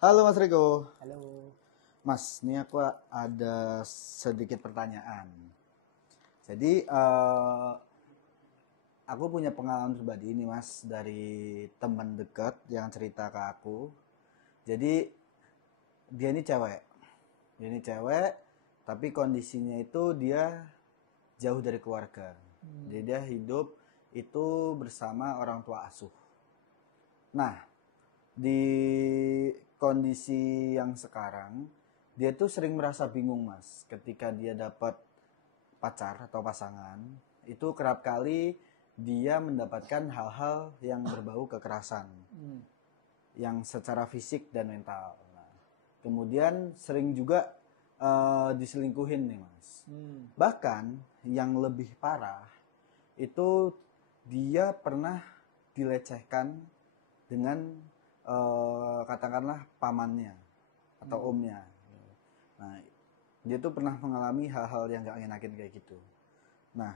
Halo Mas Riko. Halo. Mas, ini aku ada sedikit pertanyaan. Jadi, aku punya pengalaman pribadi ini Mas, dari teman dekat yang cerita ke aku. Jadi, dia ini cewek. Dia ini cewek, tapi kondisinya itu dia jauh dari keluarga. Jadi dia hidup itu bersama orang tua asuh. Nah, di kondisi yang sekarang dia tuh sering merasa bingung mas ketika dia dapat pacar atau pasangan itu kerap kali dia mendapatkan hal-hal yang berbau kekerasan yang secara fisik dan mental. Nah, kemudian sering juga diselingkuhin nih mas. Bahkan yang lebih parah itu dia pernah dilecehkan dengan katakanlah pamannya atau omnya. Nah, dia tuh pernah mengalami hal-hal yang gak enakin kayak gitu. Nah,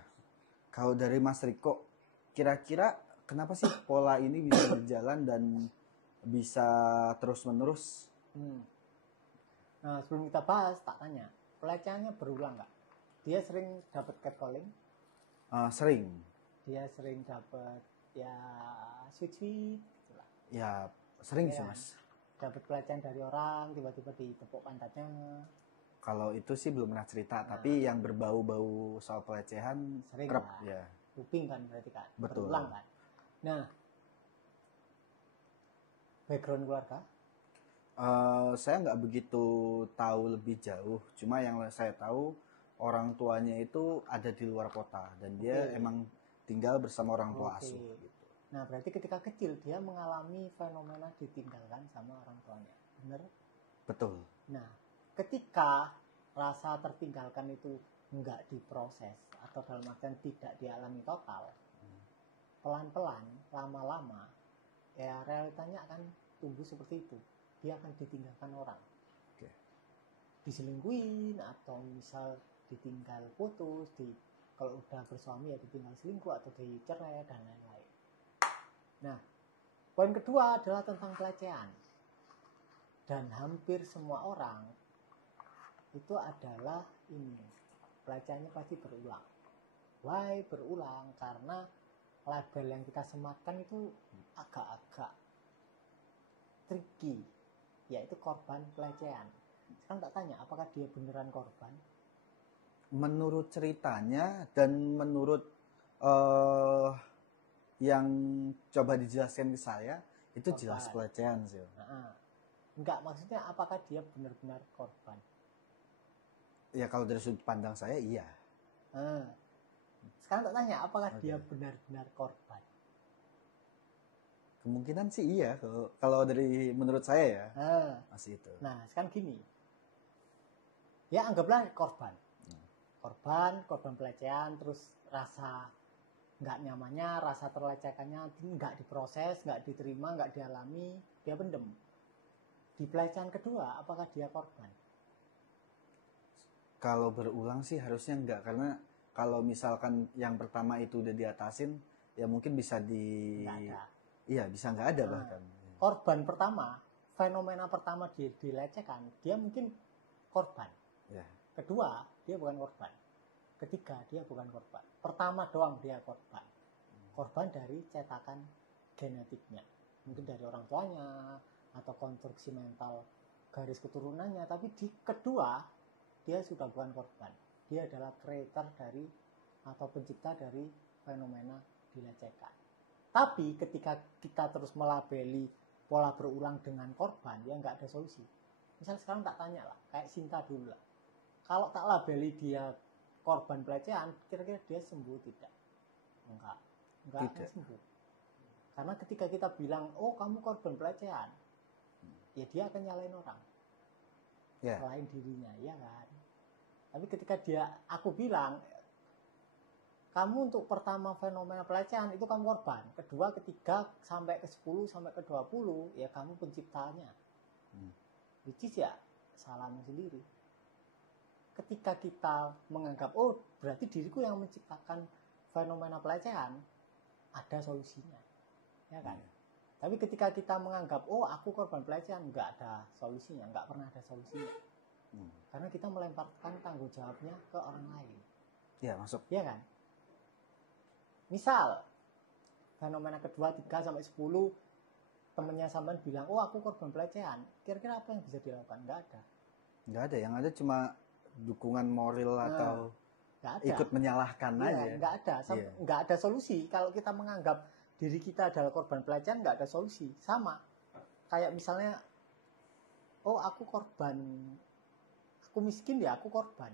kalau dari Mas Riko, kira-kira kenapa sih pola ini bisa berjalan dan bisa terus-menerus? Nah, sebelum kita bahas, tak tanya, pelecehannya berulang nggak? Dia sering dapat catcalling? Sering. Dia sering dapat ya sweet gitu lah. Ya, sering Ya sih kan? mas. Dapat pelecehan dari orang, tiba-tiba ditepuk pantatnya. Kalau itu sih belum pernah cerita, tapi yang berbau-bau soal pelecehan Sering kerap lah. ya. Looping kan berarti kan? Betul. Berulang kan? Nah, background keluarga? Saya nggak begitu tahu lebih jauh, cuma yang saya tahu orang tuanya itu ada di luar kota dan dia emang tinggal bersama orang tua asuh. Gitu. Nah, berarti ketika kecil dia mengalami fenomena ditinggalkan sama orang tuanya, bener? Betul. Nah, ketika rasa tertinggalkan itu nggak diproses atau dalam artian tidak dialami total, pelan-pelan, lama-lama, ya realitanya akan tumbuh seperti itu. Dia akan ditinggalkan orang. Oke. Diselingkuhin atau misal ditinggal putus, kalau udah bersuami ya ditinggal selingkuh atau dicerai dan lain-lain. Nah, poin kedua adalah tentang pelecehan. Dan hampir semua orang itu adalah ini, pelecehannya pasti berulang. Why berulang? Karena label yang kita sematkan itu agak-agak tricky, yaitu korban pelecehan. Sekarang tak tanya, apakah dia beneran korban? Menurut ceritanya dan menurut yang coba dijelaskan ke saya, itu korban. Jelas pelecehan sih. Enggak, maksudnya apakah dia benar-benar korban? Ya kalau dari sudut pandang saya iya. Sekarang tak tanya, apakah dia benar-benar korban? Kemungkinan sih iya, kalau dari menurut saya ya. Masih itu. Nah, sekarang gini. Ya anggaplah korban. Korban pelecehan, terus rasa nggak nyamannya, rasa terlecehkannya nggak diproses, nggak diterima, nggak dialami, dia pendem. Di pelecehan kedua, apakah dia korban? Kalau berulang sih harusnya enggak, karena kalau misalkan yang pertama itu udah diatasin, ya mungkin bisa nggak ada. Iya, bisa nggak ada bahkan. Korban pertama, fenomena pertama dia dilecehkan, dia mungkin korban. Ya. Kedua, dia bukan korban. Ketiga, dia bukan korban. Pertama doang dia korban. Korban dari cetakan genetiknya. Mungkin dari orang tuanya, atau konstruksi mental garis keturunannya. Tapi di kedua, dia sudah bukan korban. Dia adalah creator dari, atau pencipta dari fenomena dilecehkan. Tapi ketika kita terus melabeli pola berulang dengan korban, ya nggak ada solusi. Misal sekarang tak tanya lah, kayak Sinta dulu lah. Kalau tak labeli dia korban pelecehan, kira-kira dia sembuh tidak? Enggak sembuh. Karena ketika kita bilang, oh kamu korban pelecehan, ya dia akan nyalain orang. Selain dirinya, ya kan? Tapi ketika aku bilang, kamu untuk pertama fenomena pelecehan itu kamu korban. Kedua, ketiga, sampai ke 10, sampai ke 20, ya kamu penciptanya. Which is ya salahmu sendiri. Ketika kita menganggap, oh berarti diriku yang menciptakan fenomena pelecehan, ada solusinya. Ya kan? Tapi ketika kita menganggap, oh aku korban pelecehan, nggak ada solusinya, nggak pernah ada solusinya. Karena kita melemparkan tanggung jawabnya ke orang lain. Ya, masuk. Iya kan? Misal, fenomena kedua 3 sampai 10, temennya sampean bilang, oh aku korban pelecehan. Kira-kira apa yang bisa dilakukan? Nggak ada. Nggak ada, yang ada cuma dukungan moral atau nggak ada. ikut menyalahkan aja. Nggak ada. Nggak ada solusi. Kalau kita menganggap diri kita adalah korban pelecehan, nggak ada solusi. Sama. Kayak misalnya, oh aku korban, aku miskin ya aku korban.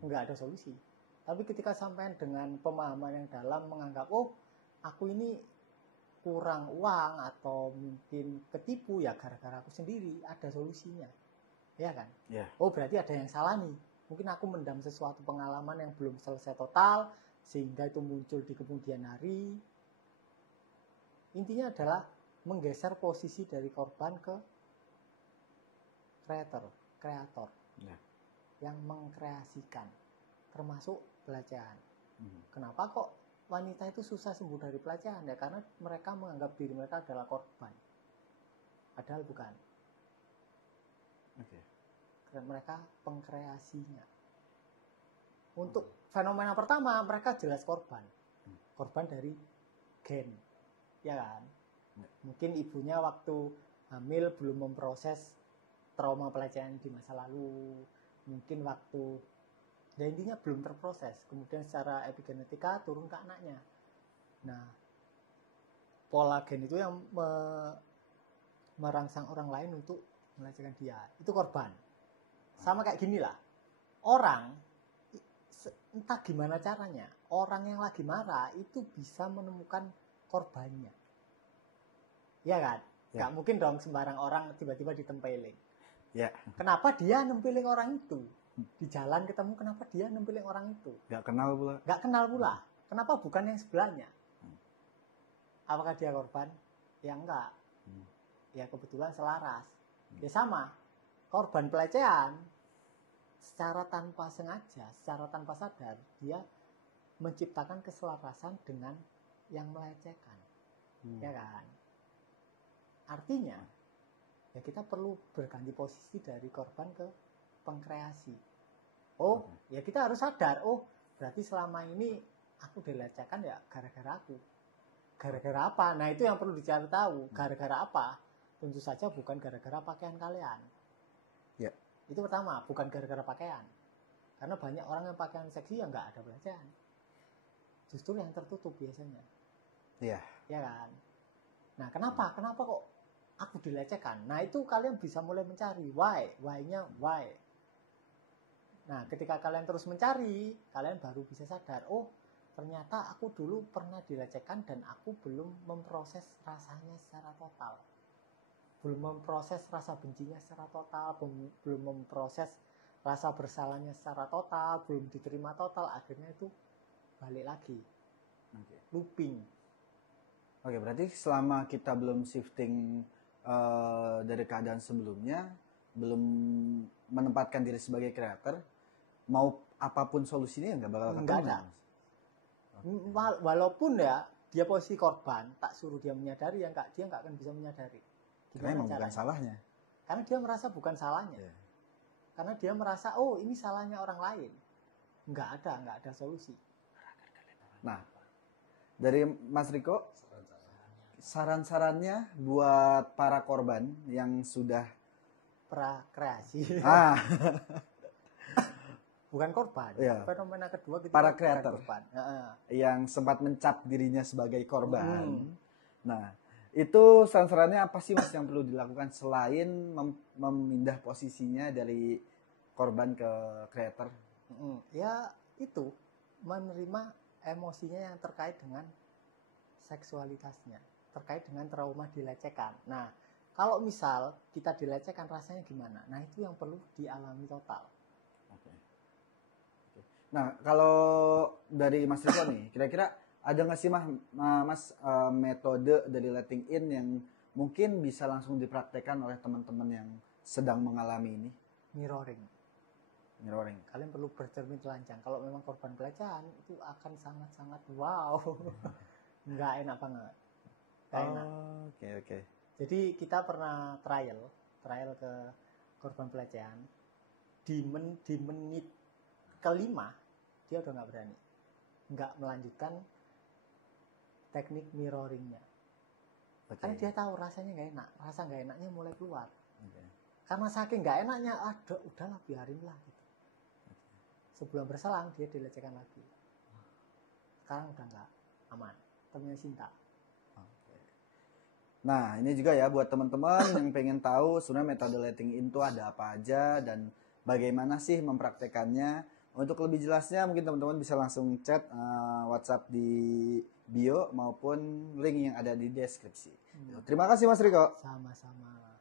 Nggak ada solusi. Tapi ketika sampai dengan pemahaman yang dalam menganggap, oh aku ini kurang uang atau mungkin ketipu ya gara-gara aku sendiri, ada solusinya. Ya kan? Yeah. Oh berarti ada yang salah nih. Mungkin aku mendam sesuatu pengalaman yang belum selesai total, sehingga itu muncul di kemudian hari. Intinya adalah menggeser posisi dari korban ke kreator yang mengkreasikan, termasuk pelecehan. Kenapa kok wanita itu susah sembuh dari pelecehan? Ya karena mereka menganggap diri mereka adalah korban, padahal bukan. Karena mereka pengkreasinya. Untuk fenomena pertama, mereka jelas korban dari gen. Ya kan? Mungkin ibunya waktu hamil belum memproses trauma pelecehan di masa lalu. Mungkin waktu, ya intinya belum terproses. Kemudian secara epigenetika turun ke anaknya. Nah, pola gen itu yang merangsang orang lain untuk melecehkan dia. Itu korban. Sama kayak gini lah. Orang, entah gimana caranya, orang yang lagi marah itu bisa menemukan korbannya. Iya kan? Ya. Gak mungkin dong sembarang orang tiba-tiba ditempeling. Ya. Kenapa dia nempeling orang itu? Di jalan ketemu, kenapa dia nempeling orang itu? Gak kenal pula. Gak kenal pula. Kenapa bukan yang sebelahnya? Apakah dia korban? Ya enggak. Ya kebetulan selaras. Ya sama. Korban pelecehan secara tanpa sengaja, secara tanpa sadar, dia menciptakan keselarasan dengan yang melecehkan. Ya kan? Artinya, ya kita perlu berganti posisi dari korban ke pengkreasi. Oh, ya kita harus sadar, oh berarti selama ini aku dilecehkan ya gara-gara aku. Gara-gara apa? Nah itu yang perlu dicari tahu. Gara-gara apa? Tentu saja bukan gara-gara pakaian kalian. Ya. Itu pertama, bukan gara-gara pakaian. Karena banyak orang yang pakaian seksi yang nggak ada pelecehan. Justru yang tertutup biasanya. Iya. Ya kan? Nah kenapa? Kenapa kok aku dilecehkan? Nah itu kalian bisa mulai mencari why. Why-nya why. Nah ketika kalian terus mencari, kalian baru bisa sadar, oh ternyata aku dulu pernah dilecehkan dan aku belum memproses rasanya secara total. Belum memproses rasa bencinya secara total, belum memproses rasa bersalahnya secara total, belum diterima total, akhirnya itu balik lagi. Looping. Oke, berarti selama kita belum shifting dari keadaan sebelumnya, belum menempatkan diri sebagai kreator, mau apapun solusinya nggak bakal ketemu. Nggak ada. Walaupun ya dia posisi korban, tak suruh dia menyadari, ya dia nggak akan bisa menyadari. Karena emang bukan salahnya. Karena dia merasa bukan salahnya. Yeah. Karena dia merasa, oh ini salahnya orang lain. Nggak ada solusi. Nah, dari Mas Riko, saran-sarannya buat para korban yang sudah prakreasi. Bukan korban. Ya. Fenomena kedua kita para kreator yang sempat mencap dirinya sebagai korban. Nah, itu saran-sarannya apa sih Mas yang perlu dilakukan selain memindah posisinya dari korban ke kreator? Ya itu, menerima emosinya yang terkait dengan seksualitasnya, terkait dengan trauma dilecehkan. Nah, kalau misal kita dilecehkan rasanya gimana? Nah, itu yang perlu dialami total. Nah, kalau dari Mas Riko nih, kira-kira ada nggak sih Mas metode dari letting in yang mungkin bisa langsung dipraktekkan oleh teman-teman yang sedang mengalami ini? Mirroring. Kalian perlu bercermin telanjang. Kalau memang korban pelecehan itu akan sangat-sangat wow, nggak enak banget. Gak enak. Oke. Jadi kita pernah trial ke korban pelecehan. Di menit kelima dia udah nggak berani, nggak melanjutkan teknik mirroringnya. Karena dia tahu rasanya nggak enak, rasa nggak enaknya mulai keluar. Karena saking nggak enaknya, udahlah biarin lah gitu. Sebulan berselang dia dilecehkan lagi. Sekarang udah nggak aman, temennya Sinta. Nah, ini juga ya buat teman-teman yang pengen tahu sebenarnya metode letting in itu ada apa aja dan bagaimana sih mempraktekannya. Untuk lebih jelasnya mungkin teman-teman bisa langsung chat WhatsApp di bio maupun link yang ada di deskripsi. Terima kasih Mas Riko. Sama-sama.